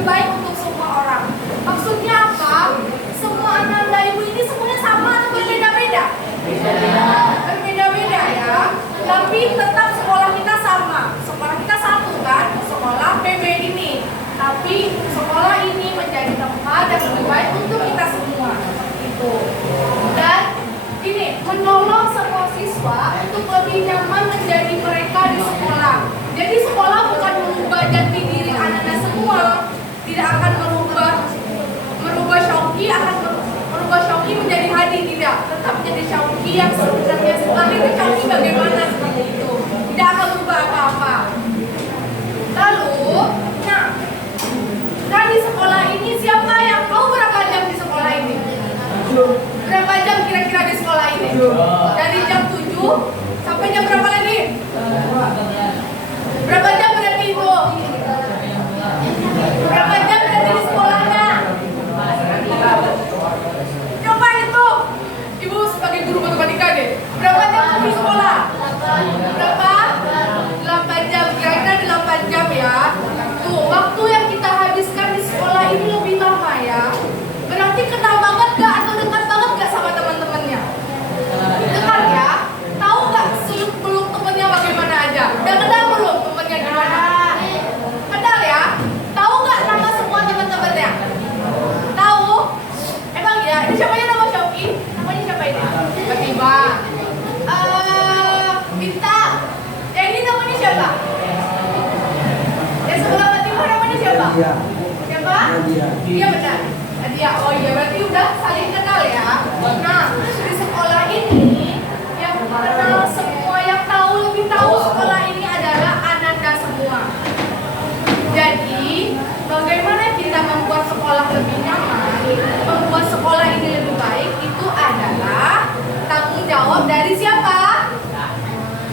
lebih baik untuk semua orang. Maksudnya apa? Semua anak ibu ini semuanya sama atau berbeda-beda? Berbeda-beda ya. Tapi tetap sekolah kita sama. Sekolah kita satu kan? Sekolah PB ini. Tapi sekolah ini menjadi tempat yang lebih baik untuk kita semua. Itu. Dan ini menolong semua siswa untuk lebih nyaman menjadi mereka di sekolah. Jadi sekolah bukan merubah jati diri anak-anak semua. Tidak akan merubah Syauqi, akan merubah Syauqi menjadi Hadi, tidak. Tetap menjadi Syauqi yang sebenarnya setelah itu Syauqi bagaimana seperti itu. Tidak akan berubah apa-apa. Lalu, nah di sekolah ini siapa yang tahu berapa jam di sekolah ini? Berapa jam kira-kira di sekolah ini? Dari jam 7 sampai jam berapa lagi? Berapa jam berarti Ibu? Berapa jam berarti di sekolahnya? Coba itu Ibu sebagai guru matematika deh. Berapa jam di sekolah? Berapa? 8 jam, kira-kira 8 jam ya. Tuh, waktu yang kita habiskan di sekolah ini lebih lama ya. Berarti kenal banget gak atau dekat banget gak sama teman-temannya? Dekat ya? Tahu gak seluk-beluk temennya bagaimana aja? Udah kenal belum temennya gimana? Kenal ya? Tahu gak nama semua teman-temannya? Tahu? Emang ya? Ini siapanya nama Syauqi? Namanya siapa ini? Tiba-tiba Bintang. Yang ini namanya siapa? Yang sebelah Fatimah namanya siapa? Siapa? Iya benar. Nadia. Oh iya, berarti udah saling kenal ya. Nah, di sekolah ini yang kenal semua, yang tahu lebih tahu sekolah ini adalah Ananda semua. Jadi, bagaimana kita membuat sekolah lebih nyaman, membuat sekolah ini lebih baik, itu adalah tanggung jawab dari siapa?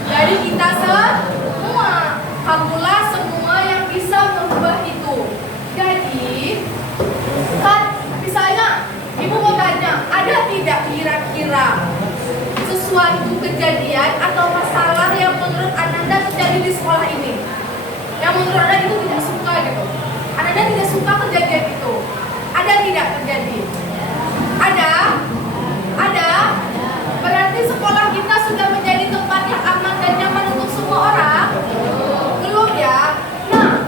Dari kita semua. Kamulah semua yang bisa merubah itu. Jadi, kan misalnya Ibu mau tanya, ada tidak kira-kira sesuatu kejadian atau masalah yang menurut Ananda terjadi di sekolah ini, yang menurut Anda itu tidak suka gitu? Ananda tidak suka kejadian itu. Ada tidak terjadi? Ada? Ada? Berarti sekolah kita sudah menjadi tempat yang aman dan nyaman untuk semua orang? Belum ya? Nah,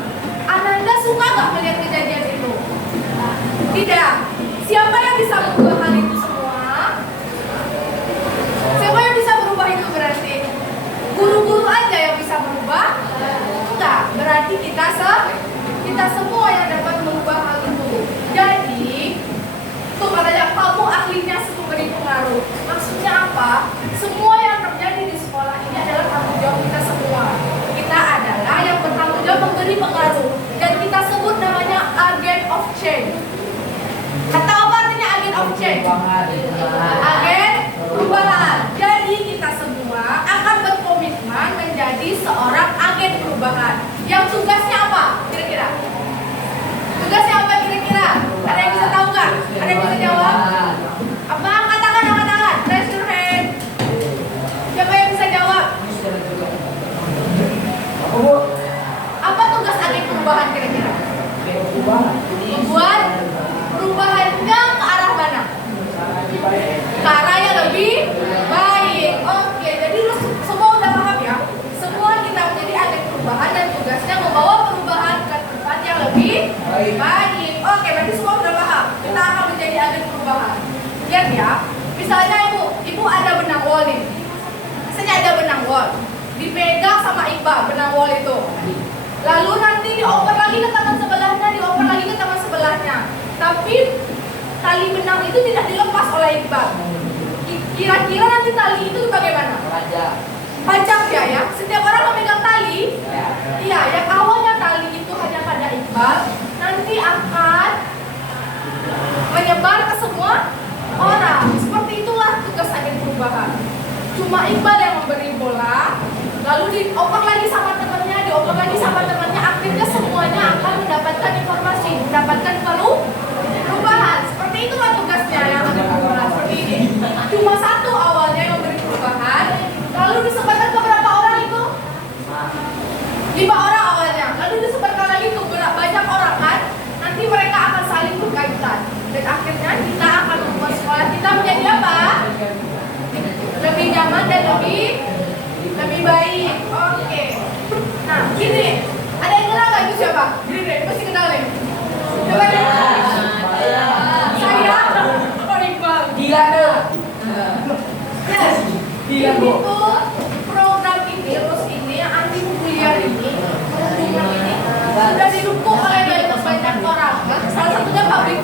Ananda suka nggak melihat kejadian itu? Tidak. Siapa yang bisa merubah hal itu semua? Siapa yang bisa merubah itu berarti? Guru-guru aja yang bisa merubah? Enggak. Berarti kita semua yang dapat merubah hal itu. Jadi, tuh katanya kamu ahlinya memberi pengaruh. Maksudnya apa? Semua yang terjadi di sekolah ini adalah tanggung jawab kita semua. Kita adalah yang bertanggung jawab memberi pengaruh. Dan kita sebut namanya agent of change. Kata apa artinya agent of change? Agen perubahan. Jadi kita semua akan berkomitmen menjadi seorang agen perubahan. Yang tugasnya apa? Kira-kira? Tugasnya apa kira-kira? Ada yang bisa tahu nggak? Ada yang bisa jawab? Apa? Angkat tangan, angkat tangan. Raise your hand. Siapa yang bisa jawab? Apa tugas agen perubahan kira-kira? Membuat perubahannya ke arah mana? Ke arah yang lebih baik. Oke, jadi lu semua udah paham ya? Semua kita menjadi agen perubahan dan tugasnya membawa perubahan ke tempat yang lebih baik. Oke, berarti semua udah paham. Kita akan menjadi agen perubahan. Lihat ya, misalnya ibu ada benang wol nih. Misalnya ada benang wol, dipegang sama Iqbal benang wol itu. Lalu nanti dioper lagi ke tangan sebelahnya, dioper lagi ke tangan sebelahnya. Tapi tali benang itu tidak dilepas oleh Iqbal. Kira-kira nanti tali itu bagaimana? Panjang ya. Setiap orang memegang tali. Iya, yang awalnya tali itu hanya pada Iqbal, nanti akan menyebar ke semua orang. Seperti itulah tugas agen perubahan. Cuma Iqbal yang memberi bola, lalu dioper lagi sama temannya, dioper lagi sama temannya, akhirnya semuanya akan mendapatkan informasi, mendapatkan perubahan. Seperti itulah tugasnya yang agen perubahan. Seperti ini. Cuma satu awalnya yang memberi perubahan, lalu disebarkan ke berapa orang itu? 5 orang awalnya, lalu disebarkan lagi ke banyak orang kan? Nanti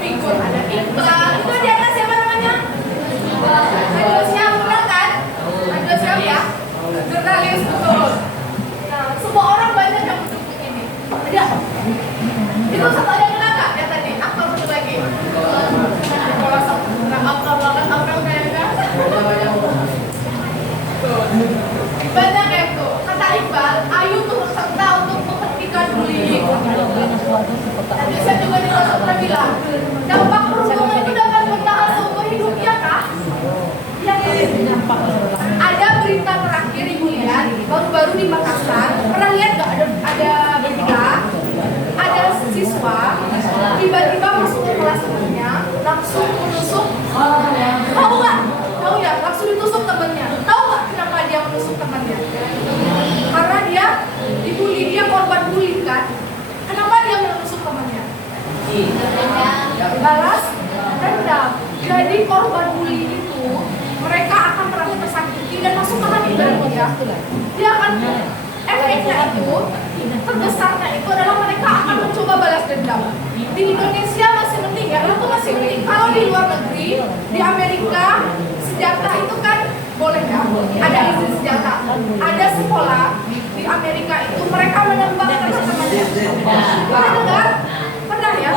figur, ada iklan. Itu di atas siapa namanya? Najwa Shihab, benar kan? Najwa Shihab ya, jurnalis betul. Nah, semua orang banyak yang mendukung ini. Ada. Itu satu ada yang nggak ya tadi? Apa satu lagi? Kalau satu nggak apa banget, apa kayaknya? Banyak ya tuh. Kata Iqbal, ayo turut serta untuk menghentikan bullying. Tadi saya juga di kelas pernah bilang, dampak perundungan itu dapat bertahan seumur hidup, ya kah? Iya kan? Ada berita terakhir Ibu lihat, baru-baru di Makassar. Pernah lihat nggak ada berita? Ada siswa tiba-tiba masuk ke kelas temannya, langsung menusuk. Tahu nggak? Tahu ya? Langsung ditusuk temannya. Tahu nggak kenapa dia menusuk temannya? Karena dia dibully, dia korban bully kan? Kenapa dia menusuk temannya? Balas dendam. Jadi korban bully itu mereka akan merasa tersakiti dan masuk ke hati ya. Dia akan efeknya itu terbesarnya itu adalah mereka akan mencoba balas dendam. Di Indonesia masih penting ya, itu masih penting. Kalau di luar negeri, di Amerika senjata itu kan boleh ya, ada izin senjata. Ada sekolah di Amerika itu mereka menembak teman-temannya. Pernah dengar? Pernah ya?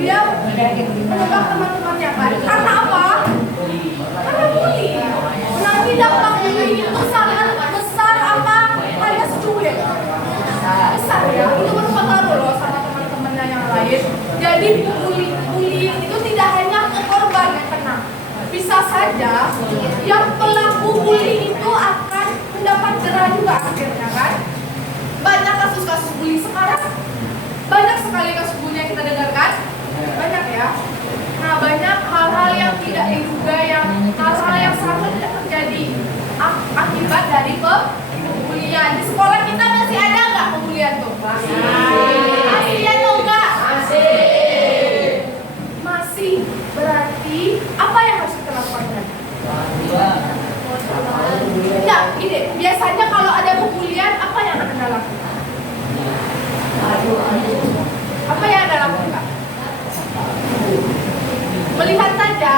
Dia menembak teman-temannya kan? Karena apa? Karena bully. Nanti dampak bully itu sangat besar apa? Hanya secuil. Besar ya, itu berpengaruh loh sama teman-temannya yang lain. Jadi bullying itu tidak hanya ke korban yang kena. Bisa saja yang pelaku bullying itu akan mendapat jerah juga akhirnya kan. Banyak kasus-kasus bullying sekarang, banyak sekali kasus bullying yang kita dengarkan, banyak ya. Nah, banyak hal-hal yang tidak diduga, yang hal-hal yang seharusnya tidak terjadi akibat dari pembulian. Di sekolah kita masih ada nggak pembulian tuh? Masih atau enggak? Masih. Berarti apa yang harus kita lakukan? Ya, ini biasanya kalau ada pembulian apa yang akan Anda lakukan? Apa yang Anda lakukan? Melihat saja,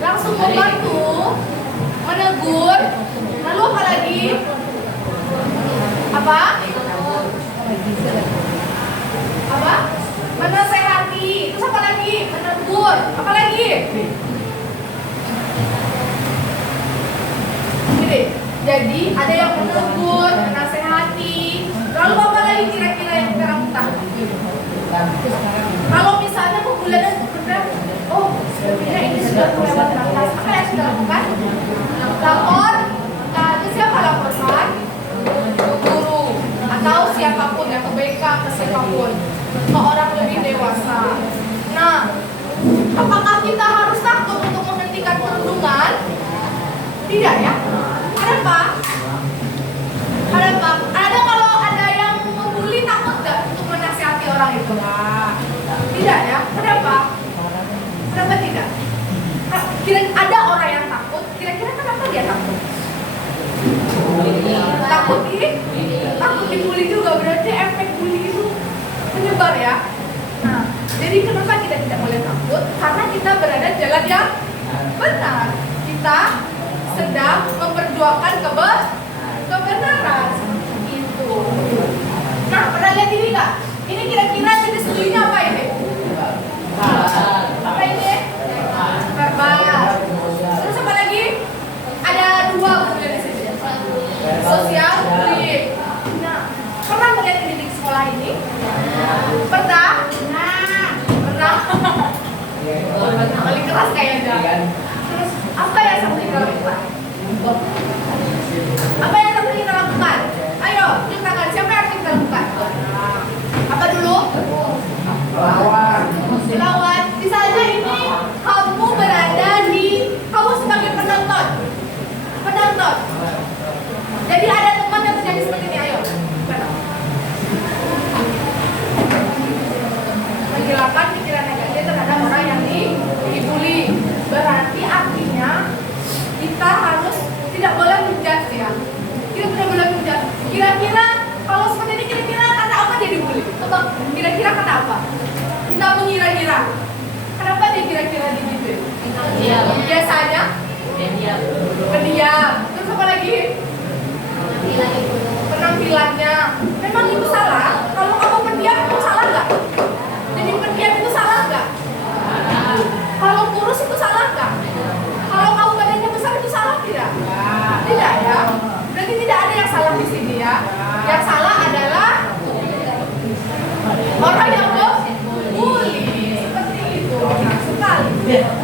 langsung membantu, menegur, lalu apa lagi? Apa? Apa? Menasehati. Terus apa lagi? Menegur. Apa lagi? Gini, jadi ada yang menegur, menasehati. Lalu apa lagi kira-kira yang kita lakukan? Kalau misalnya pembulian itu benar, oh sebenarnya ini sudah kelewat batas. Apa yang sudah lakukan? Lapor. Nah, itu siapa laporkan? Guru atau siapapun yang ke BK, ke siapapun, ke orang lebih dewasa. Nah, apakah kita harus takut untuk menghentikan perundungan? Tidak ya. Kenapa? Kenapa? Ada kalau ada yang membuli takut nggak untuk menasihati orang itu? Tidak ya. Kenapa? Kenapa tidak? Kira ada orang yang takut. Kira-kira kenapa dia takut? Takut dibully juga, berarti efek bully itu menyebar ya. Nah, jadi kenapa kita tidak boleh takut? Karena kita berada di jalan yang benar. Kita sedang memperjuangkan kebenaran itu. Nah, pernah lihat ini nggak? Ini kira-kira jenis bullyingnya apa ini? Apa ini? Verbal. Terus apa lagi? Ada dua bullying di sini. Sosial bullying. Nah, pernah melihat ini di sekolah ini? Pernah? Pernah. Paling keras kayaknya. Terus apa yang satu kita lakukan? Apa yang satu kita lakukan? Ayo, ceritakan siapa yang harus kita lakukan? Apa dulu? Lawan. Misalnya ini kamu berada di, kamu sebagai penonton. Jadi ada teman yang terjadi seperti ini, ayo. Menghilangkan pikiran negatif terhadap orang yang dibully. Berarti artinya kita harus tidak boleh menjudge ya. Kita tidak boleh menjudge. Kira-kira kalau seperti ini, kira-kira kata apa dia dibully? Atau kira-kira kata apa? Kita mengira-ngira. nih kira-kira di bibir? Biasanya pendiam. Terus apa lagi? Penampilannya. Memang itu salah? Kalau kamu pendiam itu salah nggak? Jadi pendiam itu salah nggak? Kalau kurus itu salah nggak? Kalau kamu badannya besar itu salah tidak? Tidak ya. Berarti tidak ada yang salah di sini ya. Yang salah adalah orang yang membuli. Seperti itu. Nah, sekali.